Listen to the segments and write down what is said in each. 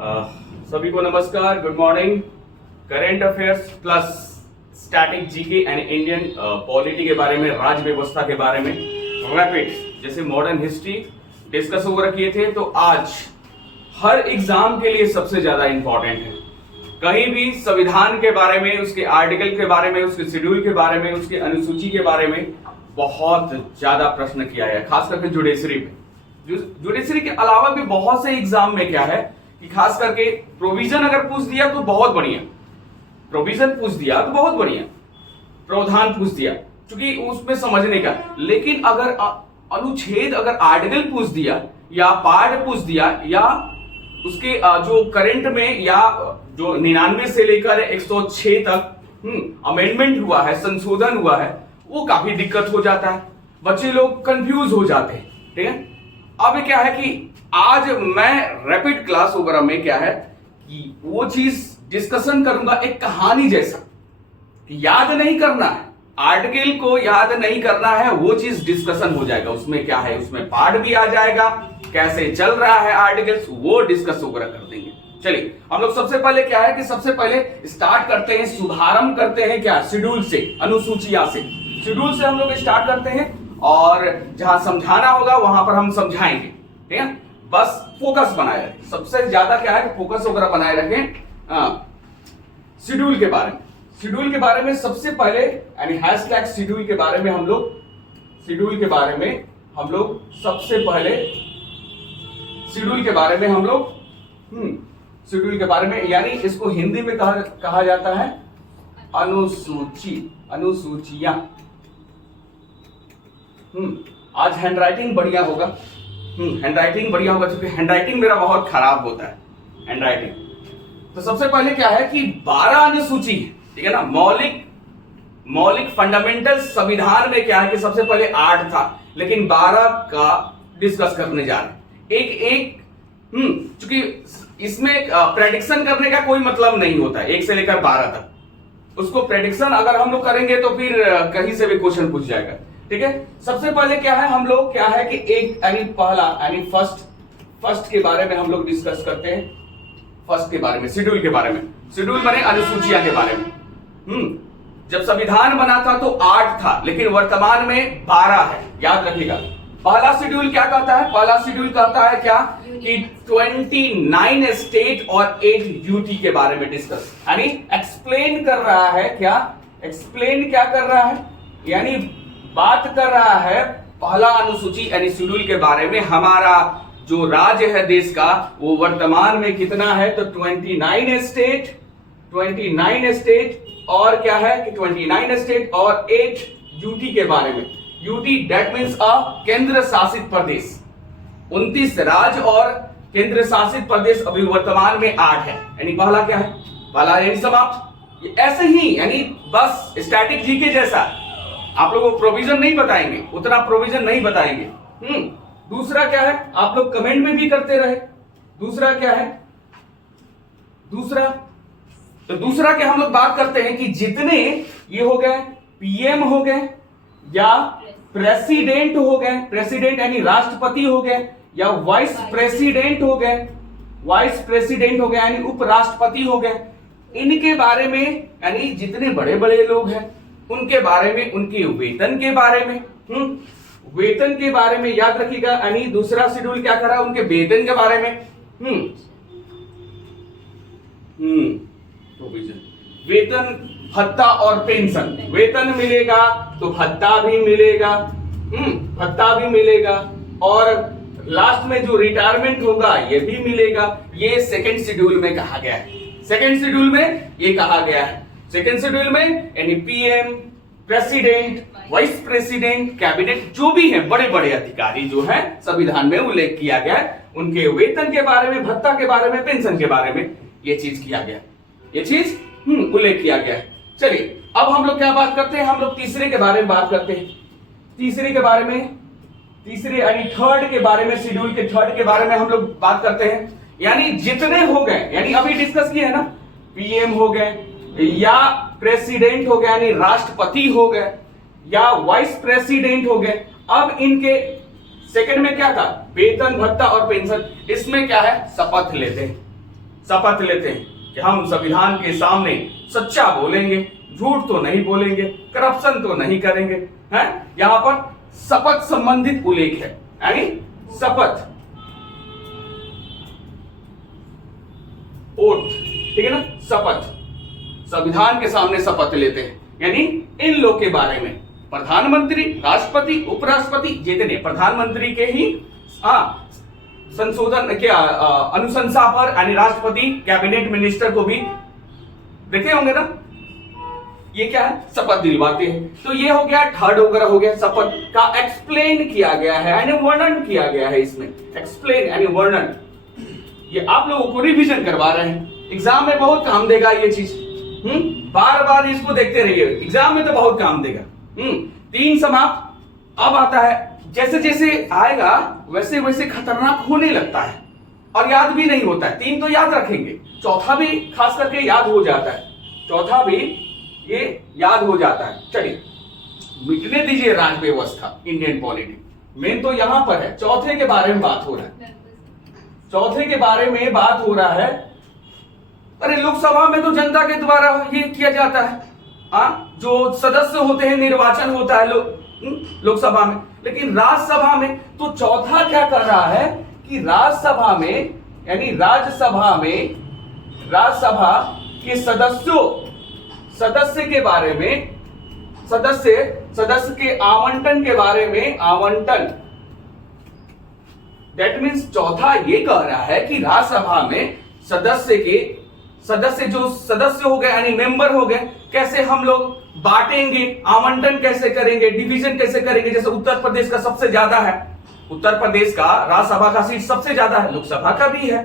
सभी को नमस्कार, good morning. Current affairs plus static GK and Indian polity के बारे में, राज्य व्यवस्था के बारे में रैपिड जैसे मॉडर्न हिस्ट्री डिस्कस वगैरह किए थे। तो आज हर एग्जाम के लिए सबसे ज्यादा इंपॉर्टेंट है। कहीं भी संविधान के बारे में, उसके आर्टिकल के बारे में, उसके शेड्यूल के बारे में, उसके अनुसूची के बारे में बहुत ज्यादा प्रश्न किया है, खास करके जुडिशरी पे। जुडिशरी के अलावा भी बहुत से एग्जाम में क्या है कि खास करके प्रोविजन अगर पूछ दिया तो बहुत बढ़िया, प्रोविजन पूछ दिया तो बहुत बढ़िया, प्रावधान पूछ दिया क्योंकि उसमें समझने का। लेकिन अगर अनुच्छेद, अगर आर्टिकल पूछ दिया या पार्ट पूछ दिया या उसके जो करंट में या जो 99 से लेकर 106 तक अमेंडमेंट हुआ है, संशोधन हुआ है, वो काफी दिक्कत हो जाता है, बच्चे लोग कंफ्यूज हो जाते हैं। ठीक है, अब क्या है कि आज मैं रैपिड क्लास वगैरह में क्या है कि वो चीज डिस्कशन करूंगा एक कहानी जैसा। याद नहीं करना है, आर्टिकल को याद नहीं करना है, वो चीज डिस्कशन हो जाएगा। उसमें क्या है, उसमें पार्ट भी आ जाएगा, कैसे चल रहा है आर्टिकल्स, वो डिस्कस वगैरह कर देंगे। चलिए, हम लोग सबसे पहले क्या है कि सबसे पहले स्टार्ट करते हैं, शुभारंभ करते हैं क्या, शेड्यूल से, अनुसूचिया से। शेड्यूल से हम लोग स्टार्ट करते हैं और जहां समझाना होगा वहां पर हम समझाएंगे। ठीक है, बस फोकस बनाए रखें। सबसे ज्यादा क्या है कि फोकस वगैरह बनाए रखें शेड्यूल के बारे में। शेड्यूल के बारे में सबसे पहले यानी हैशटैग शेड्यूल के बारे में हम लोग, शेड्यूल के बारे में हम लोग सबसे पहले शेड्यूल के बारे में हम लोग शेड्यूल के बारे में, यानी इसको हिंदी में कहा जाता है अनुसूची, अनुसूचियां। आज हैंडराइटिंग बढ़िया होगा, हैंडराइटिंग बढ़िया होगा क्योंकि हैंडराइटिंग मेरा बहुत खराब होता है, हैंडराइटिंग। तो सबसे पहले क्या है कि 12 अनुसूची, ठीक है ना, मौलिक फंडामेंटल। संविधान में क्या है कि सबसे पहले 8 था, लेकिन 12 का डिस्कस करने जा रहे हैं। एक क्योंकि इसमें प्रेडिक्शन करने का कोई मतलब नहीं होता है 1 से लेकर 12 तक। उसको प्रेडिक्शन अगर हम लोग करेंगे तो फिर कहीं से भी क्वेश्चन पूछ जाएगा। ठीक है, सबसे पहले क्या है, हम लोग क्या है कि एक यानी पहला यानी फर्स्ट के बारे में हम लोग डिस्कस करते हैं। फर्स्ट के बारे में, शेड्यूल के बारे में। शेड्यूल बने अनुसूचिया के बारे में। जब संविधान बना था तो 8 था, लेकिन वर्तमान में 12 है, याद रखिएगा। पहला शेड्यूल क्या कहता है, पहला शेड्यूल कहता है क्या कि 29 स्टेट और 8 यूटी के बारे में डिस्कस, यानी एक्सप्लेन कर रहा है। क्या एक्सप्लेन क्या कर रहा है, यानी बात कर रहा है पहला अनुसूची यानी शेड्यूल के बारे में। हमारा जो राज्य है देश का, वो वर्तमान में कितना है, तो 29 स्टेट और क्या है कि 29 स्टेट और 8 यूटी के बारे में। यूटी दैट मींस अ केंद्र शासित प्रदेश। 29 राज्य और केंद्र शासित प्रदेश अभी वर्तमान में 8 है, यानी पहला क्या है, पहला यानी समाप्त। ऐसे ही यानी बस स्टैटिक जीके जैसा आप लोगों को प्रोविजन नहीं बताएंगे, उतना प्रोविजन नहीं बताएंगे। दूसरा क्या है, आप लोग कमेंट में भी करते रहे। दूसरा क्या है, दूसरा क्या हम लोग बात करते हैं कि जितने ये हो गए पीएम हो गए या प्रेसिडेंट हो गए, प्रेसिडेंट यानी राष्ट्रपति हो गए, या वाइस प्रेसिडेंट हो गए, वाइस प्रेसिडेंट हो गए यानी उपराष्ट्रपति हो गए, इनके बारे में यानी जितने बड़े बड़े लोग हैं उनके बारे में, उनके वेतन के बारे में, वेतन के बारे में याद रखिएगा। यानी दूसरा शेड्यूल क्या कर रहा है, उनके वेतन के बारे में। वेतन, भत्ता और पेंशन। वेतन मिलेगा तो भत्ता भी मिलेगा, भत्ता भी मिलेगा, और लास्ट में जो रिटायरमेंट होगा ये भी मिलेगा। ये सेकंड शेड्यूल में कहा गया है, सेकंड शेड्यूल में ये कहा गया है। सेकंड शेड्यूल में यानी PM, president, vice president, cabinet, जो भी है बड़े बड़े अधिकारी जो है संविधान में उल्लेख किया गया है, उनके वेतन के बारे में, भत्ता के बारे में, पेंशन के बारे में ये चीज किया गया, ये चीज उल्लेख किया गया है। चलिए, अब हम लोग क्या बात करते हैं, हम लोग तीसरे के बारे में बात करते हैं। तीसरे के बारे में, तीसरे यानी थर्ड के बारे में, शेड्यूल के थर्ड के बारे में हम लोग बात करते हैं। यानी जितने हो गए, यानी अभी डिस्कस किए है ना, पीएम हो गए या प्रेसिडेंट हो गया यानी राष्ट्रपति हो गए या वाइस प्रेसिडेंट हो गए। अब इनके सेकंड में क्या था, वेतन, भत्ता और पेंशन। इसमें क्या है, शपथ लेते हैं। शपथ लेते हैं कि हम संविधान के सामने सच्चा बोलेंगे, झूठ तो नहीं बोलेंगे, करप्शन तो नहीं करेंगे, हैं? यहां पर शपथ संबंधित उल्लेख है, यानी शपथ, ओथ, ठीक है ना, शपथ, संविधान के सामने शपथ लेते हैं, यानी इन लोग के बारे में प्रधानमंत्री, राष्ट्रपति, उपराष्ट्रपति, जितने प्रधानमंत्री के ही संशोधन के अनुशंसा पर, यानी राष्ट्रपति कैबिनेट मिनिस्टर को भी देखे होंगे ना, ये क्या है, शपथ दिलवाते हैं। तो ये हो गया, थर्ड वगैरह हो गया, शपथ का एक्सप्लेन किया गया है, यानी वर्णन किया गया है इसमें, एक्सप्लेन यानी वर्णन। ये आप लोगों को रिवीजन करवा रहे हैं, एग्जाम में बहुत काम देगा ये चीज, बार बार इसको देखते रहिए, एग्जाम में तो बहुत काम देगा। 3 समाप्त अब आता है, जैसे जैसे आएगा वैसे वैसे खतरनाक होने लगता है और याद भी नहीं होता है। 3 तो याद रखेंगे, चौथा भी खास करके याद हो जाता है, चौथा भी ये याद हो जाता है। चलिए मिटने दीजिए राज व्यवस्था, इंडियन पॉलिटी, मेन तो यहां पर है, चौथे के बारे में बात हो रहा है, चौथे के बारे में बात हो रहा है। अरे लोकसभा में तो जनता के द्वारा ये किया जाता है, जो सदस्य होते हैं, निर्वाचन होता है लोकसभा में, लेकिन राज्यसभा में तो चौथा क्या कर रहा है कि राज्यसभा में, यानी राज्यसभा में, राज्यसभा के सदस्य के बारे में, सदस्य के आवंटन के बारे में, आवंटन, दैट मीन्स चौथा ये कह रहा है कि राज्यसभा में सदस्य जो सदस्य हो गए, यानी मेंबर हो गए, कैसे हम लोग बांटेंगे, आवंटन कैसे करेंगे, डिवीजन कैसे करेंगे। जैसे उत्तर प्रदेश का सबसे ज्यादा है, उत्तर प्रदेश का राज्यसभा का सीट सबसे ज्यादा है, लोकसभा का भी है।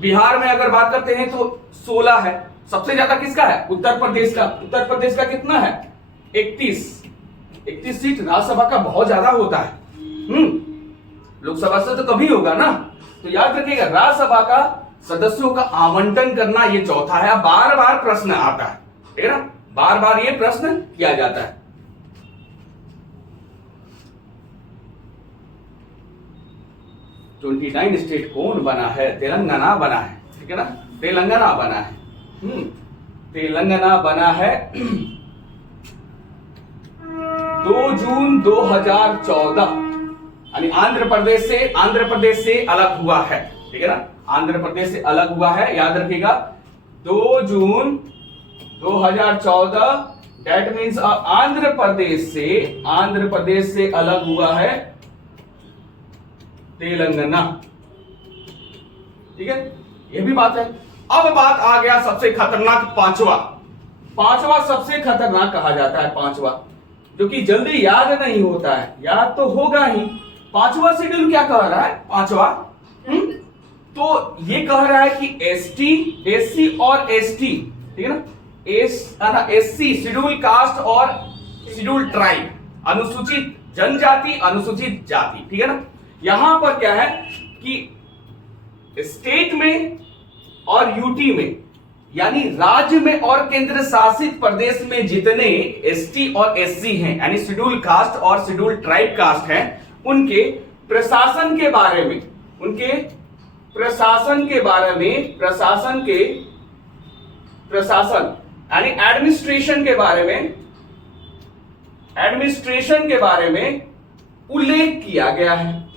बिहार में अगर बात करते हैं तो 16 है, सबसे ज्यादा किसका है, उत्तर प्रदेश का। उत्तर प्रदेश का कितना है, 31 सीट राज्यसभा का बहुत ज्यादा होता है, लोकसभा से तो कभी होगा ना। तो याद रखिएगा, राज्यसभा का सदस्यों का आवंटन करना ये चौथा है। बार बार प्रश्न आता है, ठीक है ना, बार बार ये प्रश्न किया जाता है। तो 29 स्टेट कौन बना है, तेलंगाना बना है, ठीक है ना, तेलंगाना बना है, तेलंगाना बना है 2 जून 2014, यानी आंध्र प्रदेश से अलग हुआ है, ठीक है ना, आंध्र प्रदेश से अलग हुआ है, याद रखिएगा 2 जून 2014, दैट मीन्स आंध्र प्रदेश से अलग हुआ है तेलंगाना, ठीक है, ये भी बात है। अब बात आ गया सबसे खतरनाक, पांचवा सबसे खतरनाक कहा जाता है, पांचवा, जो कि जल्दी याद नहीं होता है, याद तो होगा ही। पांचवा शेड्यूल क्या कह रहा है, पांचवा, तो ये कह रहा है कि एससी और एसटी, ठीक है ना, एससी शेड्यूल कास्ट और शेड्यूल ट्राइब, अनुसूचित जनजाति, अनुसूचित जाति, ठीक है ना। यहां पर क्या है कि स्टेट में और यूटी में, यानी राज्य में और केंद्र शासित प्रदेश में जितने एसटी और एससी हैं, यानी शेड्यूल कास्ट और शेड्यूल ट्राइब कास्ट हैं, उनके प्रशासन के बारे में, प्रशासन यानी एडमिनिस्ट्रेशन के बारे में उल्लेख किया गया है,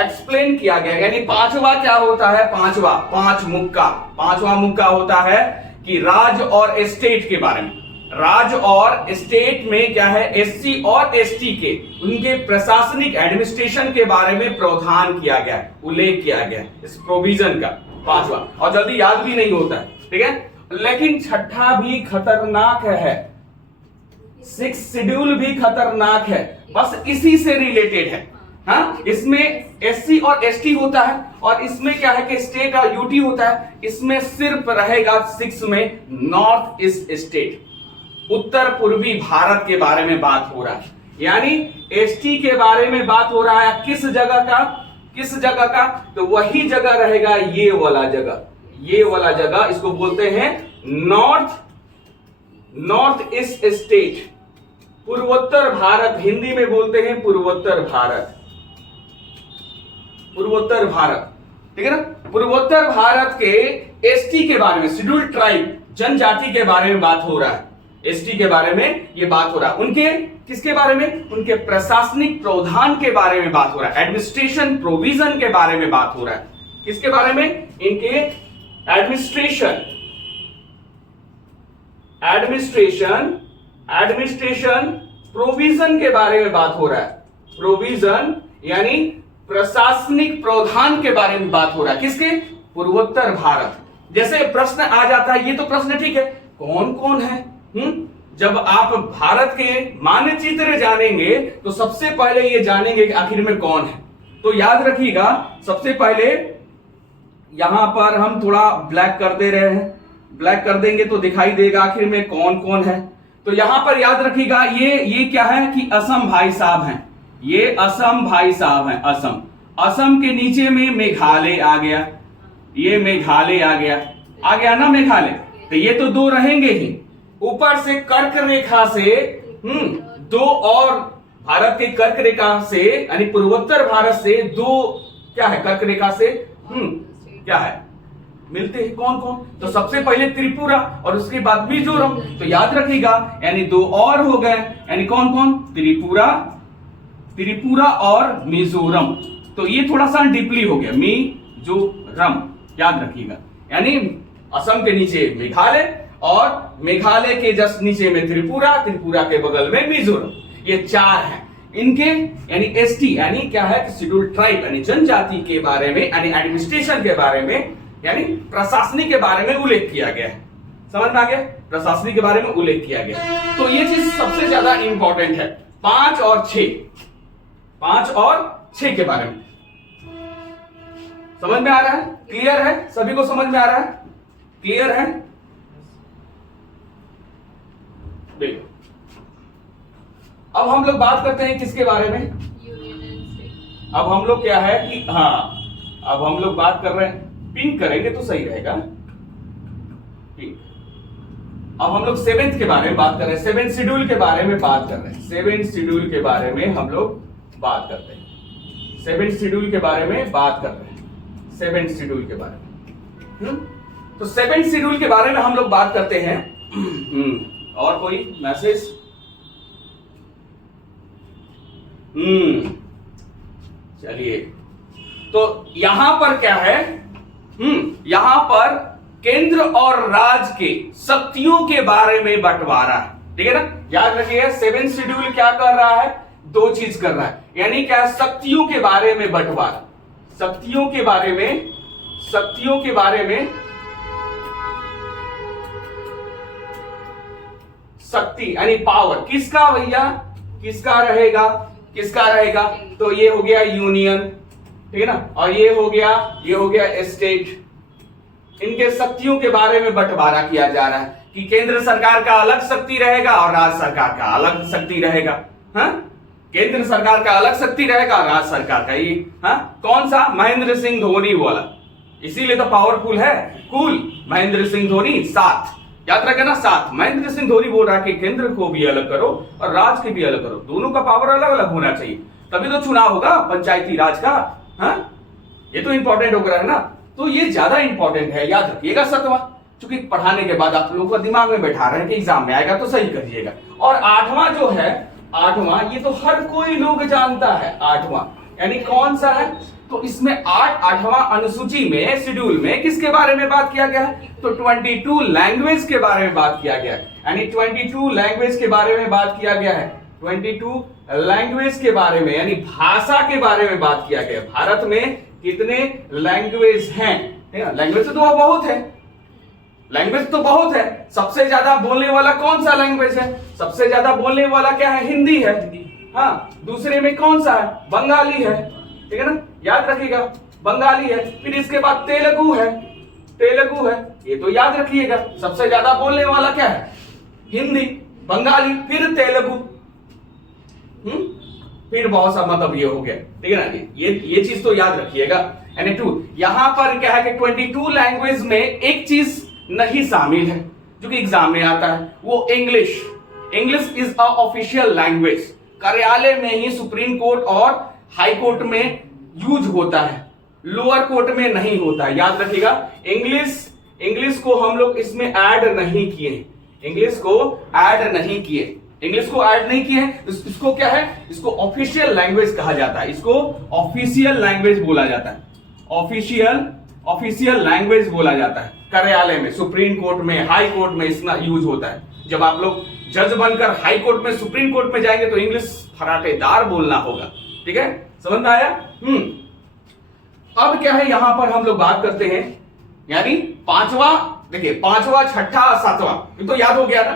एक्सप्लेन किया गया। यानी पांचवा क्या होता है, पांचवा मुक्का होता है कि राज्य और स्टेट के बारे में, राज्य और स्टेट में क्या है, एससी और एसटी के उनके प्रशासनिक एडमिनिस्ट्रेशन के बारे में प्रावधान किया गया है, उल्लेख किया गया है इस प्रोविजन का, पांचवा। और जल्दी याद भी नहीं होता है, ठीक है। लेकिन छठा भी खतरनाक है, 6 शेड्यूल भी खतरनाक है, बस इसी से रिलेटेड है। हाँ, इसमें एससी और एसटी होता है और इसमें क्या है कि स्टेट और यूटी होता है। इसमें सिर्फ रहेगा 6 में नॉर्थ ईस्ट स्टेट, उत्तर पूर्वी भारत के बारे में बात हो रहा है, यानी एसटी के बारे में बात हो रहा है। किस जगह का, तो वही जगह रहेगा ये वाला जगह, इसको बोलते हैं नॉर्थ ईस्ट स्टेट, पूर्वोत्तर भारत, हिंदी में बोलते हैं पूर्वोत्तर भारत, ठीक है ना। पूर्वोत्तर भारत के एसटी के बारे में, शेड्यूल्ड ट्राइब, जनजाति के बारे में बात हो रहा है। एसटी के बारे में ये बात हो रहा है। उनके किसके बारे में? उनके प्रशासनिक प्रावधान के बारे में बात हो रहा है, एडमिनिस्ट्रेशन प्रोविजन के बारे में बात हो रहा है। किसके बारे में? इनके एडमिनिस्ट्रेशन प्रोविजन के बारे में बात हो रहा है। प्रोविजन यानी प्रशासनिक प्रावधान के बारे में बात हो रहा है। किसके? पूर्वोत्तर भारत। जैसे प्रश्न आ जाता है, ये तो प्रश्न ठीक है, कौन कौन है? जब आप भारत के मानचित्र जानेंगे तो सबसे पहले ये जानेंगे कि आखिर में कौन है। तो याद रखिएगा, सबसे पहले यहां पर हम थोड़ा ब्लैक कर दे रहे हैं, ब्लैक कर देंगे तो दिखाई देगा आखिर में कौन कौन है। तो यहां पर याद रखिएगा, ये क्या है कि असम भाई साहब हैं, ये असम भाई साहब हैं। असम के नीचे में मेघालय आ गया, ये मेघालय आ गया ना मेघालय। तो ये तो दो रहेंगे ही। ऊपर से कर्क रेखा से दो, और भारत के कर्क रेखा से यानी पूर्वोत्तर भारत से दो क्या है, कर्क रेखा से क्या है मिलते हैं। कौन कौन? तो सबसे पहले त्रिपुरा और उसके बाद मिजोरम। तो याद रखिएगा, यानी दो और हो गए, यानी कौन कौन? त्रिपुरा और मिजोरम। तो ये थोड़ा सा डीपली हो गया, मिजोरम, याद रखिएगा। यानी असम के नीचे मेघालय और मेघालय के जस्ट नीचे में त्रिपुरा, त्रिपुरा के बगल में मिजोरम। ये चार हैं। इनके यानी एसटी यानी क्या है, शेड्यूल्ड ट्राइब यानी जनजाति के बारे में, यानी एडमिनिस्ट्रेशन के बारे में, यानी प्रशासनिक के बारे में उल्लेख किया गया है। समझ में आ गया? प्रशासनिक के बारे में उल्लेख किया गया। तो ये चीज सबसे ज्यादा इंपॉर्टेंट है। 5 और 6 के बारे में समझ में आ रहा है? क्लियर है? सभी को समझ में आ रहा है? क्लियर है? देखो, अब हम लोग बात करते हैं किसके बारे में? अब हम लोग क्या है कि अब हम लोग बात कर रहे हैं, पिंक करेंगे तो सही रहेगा, पिंक। अब हम लोग 7th के बारे में बात कर रहे हैं, 7th शेड्यूल के बारे में बात कर रहे हैं। 7th शेड्यूल के बारे में हम लोग बात करते हैं, 7th शेड्यूल के बारे में बात कर रहे हैं, 7th शेड्यूल के बारे में। तो 7th शेड्यूल के बारे में हम लोग बात करते हैं। और कोई मैसेज? चलिए, तो यहां पर क्या है, यहां पर केंद्र और राज्य के शक्तियों के बारे में बंटवारा है। ठीक है ना, याद रखिए। 7th शेड्यूल क्या कर रहा है? दो चीज कर रहा है, यानी क्या? शक्तियों के बारे में बंटवारा, शक्तियों के बारे में शक्ति यानी पावर। किसका भैया? किसका रहेगा? तो ये हो गया यूनियन, ठीक है ना, और ये हो गया स्टेट। इनके शक्तियों के बारे में बंटवारा किया जा रहा है कि केंद्र सरकार का अलग शक्ति रहेगा और राज्य सरकार का अलग शक्ति रहेगा। केंद्र सरकार का अलग शक्ति रहेगा और राज्य सरकार का ये कौन सा? महेंद्र सिंह धोनी वाला, इसीलिए तो पावरफुल है, कूल। महेंद्र सिंह धोनी 7, याद रखे ना, 7। महेंद्र सिंह धोनी बोल रहा है कि केंद्र को भी अलग करो और राज्य के भी अलग करो, दोनों का पावर अलग अलग होना चाहिए, तभी तो चुनाव होगा पंचायती राज का। ये तो इंपॉर्टेंट हो गया है ना। तो ये ज्यादा इंपॉर्टेंट है, याद रखिएगा 7वां, क्योंकि पढ़ाने के बाद आप लोगों को दिमाग में बैठा रहे हैं कि एग्जाम में आएगा तो सही करिएगा। और 8वां जो है, 8वां ये तो हर कोई लोग जानता है। 8वां यानी कौन सा है? तो इसमें 8वां अनुसूची में, शेड्यूल में किसके बारे में बात किया गया है? तो 22 लैंग्वेज के बारे में बात किया गया है, यानी 22 लैंग्वेज के बारे में बात किया गया है। 22 लैंग्वेज के बारे में यानी भाषा के बारे में बात किया गया। भारत में कितने लैंग्वेज हैं? लैंग्वेज तो बहुत है, लैंग्वेज तो बहुत है। सबसे ज्यादा बोलने वाला कौन सा लैंग्वेज है? सबसे ज्यादा बोलने वाला क्या है? हिंदी है। दूसरे में कौन सा है? बंगाली है, ठीक है ना, याद रखिएगा, बंगाली है। फिर इसके बाद तेलुगु है, ये तो याद रखिएगा। सबसे ज्यादा बोलने वाला क्या है? हिंदी, बंगाली, फिर तेलुगु, फिर बहुत सा मतलब ये हो गया, ठीक है ना। ये चीज तो याद रखिएगा। यानी 2 यहां पर क्या है कि 22 लैंग्वेज में एक चीज नहीं शामिल है जो कि एग्जाम में आता है, वो English. English is a official language, कार्यालय में ही सुप्रीम कोर्ट और हाई कोर्ट में यूज होता है। लोअर कोर्ट में नहीं होता है, याद रखिएगा। इंग्लिश को हम लोग इसमें ऐड नहीं किए, इंग्लिश को ऐड नहीं किए, इंग्लिश को ऐड नहीं किए हैं। इसको क्या है, इसको ऑफिशियल लैंग्वेज कहा जाता है, इसको ऑफिशियल लैंग्वेज बोला जाता है, ऑफिशियल लैंग्वेज बोला जाता है। कार्यालय में, सुप्रीम कोर्ट में, हाई कोर्ट में इसका यूज होता है। जब आप लोग जज बनकर हाई कोर्ट में, सुप्रीम कोर्ट में जाएंगे तो इंग्लिश फराटेदार बोलना होगा, ठीक है, समझ में आया। अब क्या है, यहां पर हम लोग बात करते हैं, यानी पांचवा, देखिए पांचवा, छठा, सातवां, ये तो याद हो गया ना,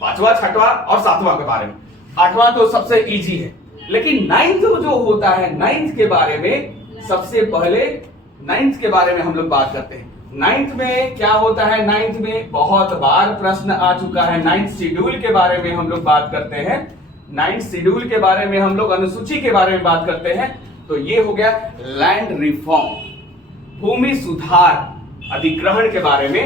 पांचवा, छठवा और सातवां के बारे में। आठवां तो सबसे इजी है, लेकिन नाइन्थ जो होता है, नाइन्थ के बारे में सबसे पहले, नाइन्थ के बारे में हम लोग बात करते हैं। नाइन्थ में क्या होता है, नाइन्थ में बहुत बार प्रश्न आ चुका है। नाइन्थ शेड्यूल के बारे में हम लोग बात करते हैं, नाइन्थ शेड्यूल के बारे में हम लोग अनुसूची के बारे में बात करते हैं। तो ये हो गया लैंड रिफॉर्म, भूमि सुधार अधिग्रहण के बारे में।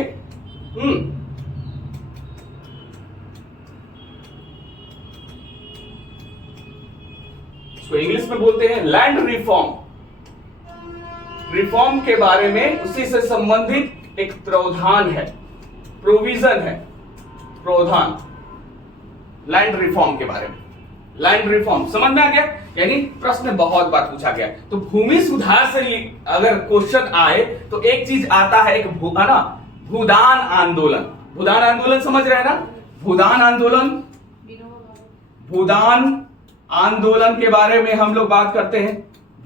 इसको इंग्लिश में बोलते हैं लैंड रिफॉर्म। रिफॉर्म के बारे में उसी से संबंधित एक प्रावधान है, प्रोविजन है, प्रावधान लैंड रिफॉर्म के बारे में। लैंड रिफॉर्म समझ में आ गया, यानी प्रश्न बहुत बार पूछा गया। तो भूमि सुधार से अगर क्वेश्चन आए तो एक चीज आता है, एक भूदान आंदोलन। भूदान आंदोलन समझ रहे हैं ना, भूदान आंदोलन, भूदान आंदोलन के बारे में हम लोग बात करते हैं।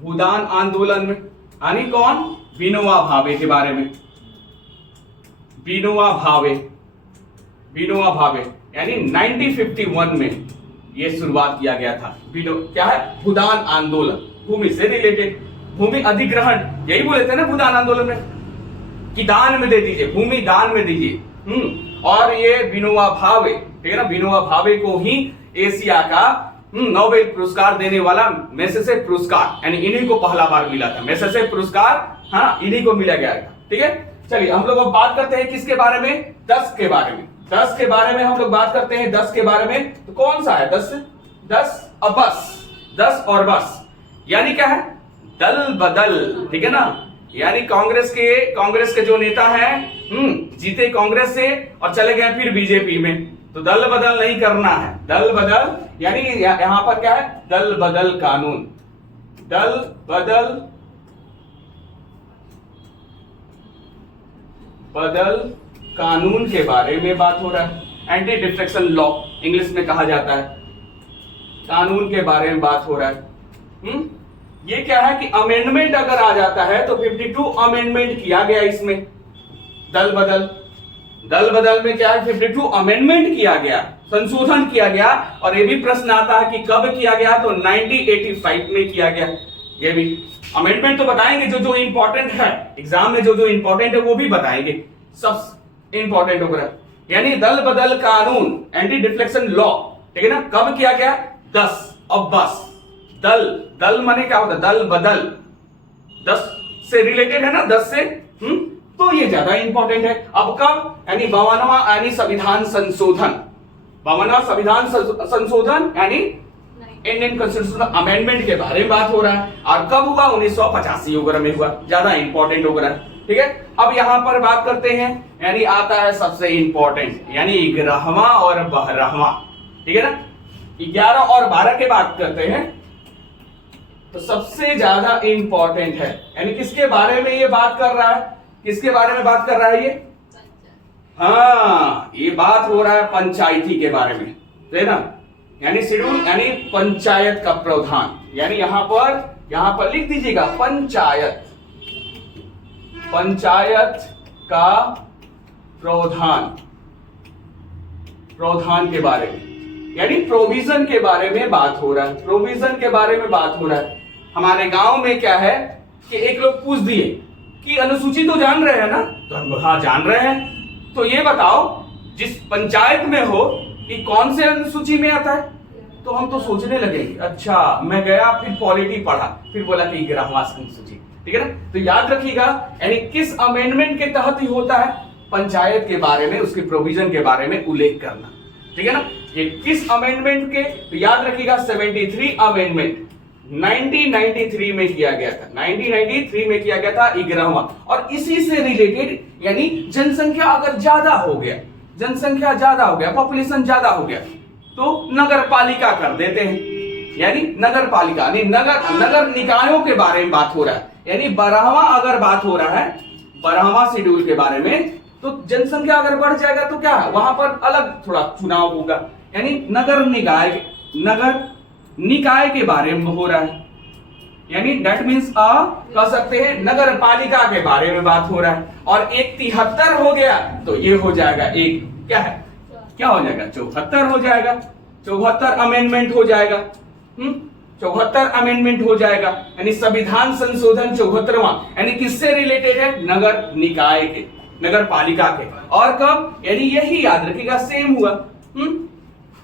भूदान आंदोलन में यानी कौन, विनोबा भावे के बारे में। विनोबा भावे, विनोबा भावे यानी 1951 में ये शुरुआत किया गया था। क्या है, भूदान आंदोलन, भूमि से रिलेटेड, भूमि अधिग्रहण, यही बोले थे ना भूदान आंदोलन में कि दान में दे दीजिए, भूमि दान में दीजिए। और ये विनोबा भावे, ठीक है ना, विनोबा भावे को ही एशिया का नोबेल पुरस्कार देने वाला मैसेसे पुरस्कार, यानी इन्हीं को पहला बार मिला था, मैसेसे पुरस्कार, हाँ इन्हीं को मिला गया था, ठीक है। चलिए हम लोग अब बात करते हैं किसके बारे में, 10 के बारे में। 10 के बारे में हम लोग बात करते हैं, 10 के बारे में। तो कौन सा है 10 और बस, 10 और बस यानी क्या है, दल बदल, ठीक है ना। यानी कांग्रेस के जो नेता हैं जीते कांग्रेस से और चले गए फिर बीजेपी में, तो दल बदल नहीं करना है। दल बदल यानी यहां पर क्या है, दल बदल कानून, दल बदल कानून के बारे में बात हो रहा है। एंटी डिफ्लेक्शन लॉ इंग्लिश में कहा जाता है, कानून के बारे में बात हो रहा है। ये क्या है कि अमेंडमेंट अगर आ जाता है तो 52 अमेंडमेंट किया गया इसमें। दल बदल में क्या है, 52 अमेंडमेंट किया गया, संशोधन किया गया। और ये भी प्रश्न आता है कि कब किया गया, तो 1985 में किया गया। ये भी अमेंडमेंट तो बताएंगे, जो इंपॉर्टेंट है एग्जाम में, जो इंपॉर्टेंट है वो भी बताएंगे, सब इंपॉर्टेंट होगा। यानी दल बदल कानून, एंटी डिफ्लेक्शन लॉ, ठीक है ना, कब किया गया, 10 और बस। दल माने क्या होता है, दल बदल, 10 से रिलेटेड है ना, 10 से, तो ये ज्यादा इंपॉर्टेंट है। अब कब, यानी 52वां यानी संविधान संशोधन, 52वां संविधान संशोधन यानी इंडियन कॉन्स्टिट्यूशन अमेंडमेंट के बारे में बात हो रहा है। और कब हुआ, 1985 वगैरह में हुआ, ज्यादा इंपॉर्टेंट हो रहा है, ठीक है। अब यहां पर बात करते हैं, यानी आता है सबसे इंपॉर्टेंट, यानी 11वां और 12वां, ठीक है ना। 11 और 12 के बात करते हैं तो सबसे ज्यादा इंपॉर्टेंट है, यानी किसके बारे में ये बात कर रहा है, किसके बारे में बात कर रहा है ये, हाँ ये बात हो रहा है पंचायती के बारे में, है ना। यानी शेड्यूल यानी पंचायत का प्रावधान, यानी यहां पर लिख दीजिएगा पंचायत का प्रावधान के बारे में, यानी प्रोविजन के बारे में बात हो रहा है, प्रोविजन के बारे में बात हो रहा है। हमारे गांव में क्या है कि एक लोग पूछ दिए कि अनुसूची तो जान रहे हैं ना, तो हम हाँ जान रहे हैं, तो ये बताओ जिस पंचायत में हो कि कौन से अनुसूची में आता है, तो हम तो सोचने लगे, अच्छा मैं गया फिर पॉलिटी पढ़ा, फिर बोला कि 11वां अनुसूची, ठीक है ना। तो याद रखिएगा, यानी किस अमेंडमेंट के तहत ही होता है, पंचायत के बारे में, उसके प्रोविजन के बारे में उल्लेख करना, ठीक है ना। ये किस अमेंडमेंट के, तो याद रखिएगा 73 अमेंडमेंट, 1993 में किया गया था। 1993 में किया गया था 11वां। और इसी से रिलेटेड यानी जनसंख्या अगर ज्यादा हो गया, जनसंख्या ज्यादा हो गया, पॉपुलेशन ज्यादा हो गया, तो नगर पालिका कर देते हैं। यानी नगर पालिका यानी नगर निकायों के बारे में बात हो रहा है। यानी 12वां अगर बात हो रहा है, 12वां शेड्यूल के बारे में, तो जनसंख्या अगर बढ़ जाएगा तो क्या है, वहां पर अलग थोड़ा चुनाव होगा। यानी नगर निकाय के बारे में हो रहा है। यानी डेट मीन्स कह सकते हैं नगर पालिका के बारे में बात हो रहा है। और एक 73 हो गया तो ये हो जाएगा एक क्या है, क्या हो जाएगा, 74 हो जाएगा। 74 अमेंडमेंट हो जाएगा। 74 अमेंडमेंट हो जाएगा। यानी संविधान संशोधन 74वां, यानी किससे रिलेटेड है, नगर निकाय के, नगर पालिका के। और कब, यानी यही याद रखिएगा, सेम हुआ।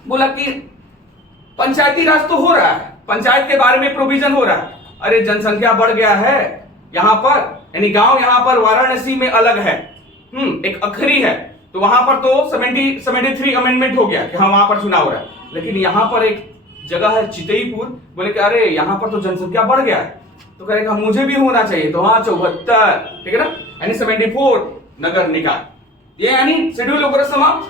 बोला कि पंचायती राज तो हो रहा है, पंचायत के बारे में प्रोविजन हो रहा है। अरे जनसंख्या बढ़ गया है यहां पर, यानी गांव यहां पर वाराणसी में अलग है, एक अखरी है, तो वहां पर तो 73 अमेंडमेंट हो गया कि हाँ वहां पर चुनाव हो रहा है। लेकिन यहां पर एक जगह है चितईपुर, बोले कि अरे यहां पर तो जनसंख्या बढ़ गया है, तो कहेगा मुझे भी होना चाहिए, तो हाँ 74, ठीक है ना, यानी 74 नगर निकाय। ये यानी शेड्यूल वगैरह समाप्त।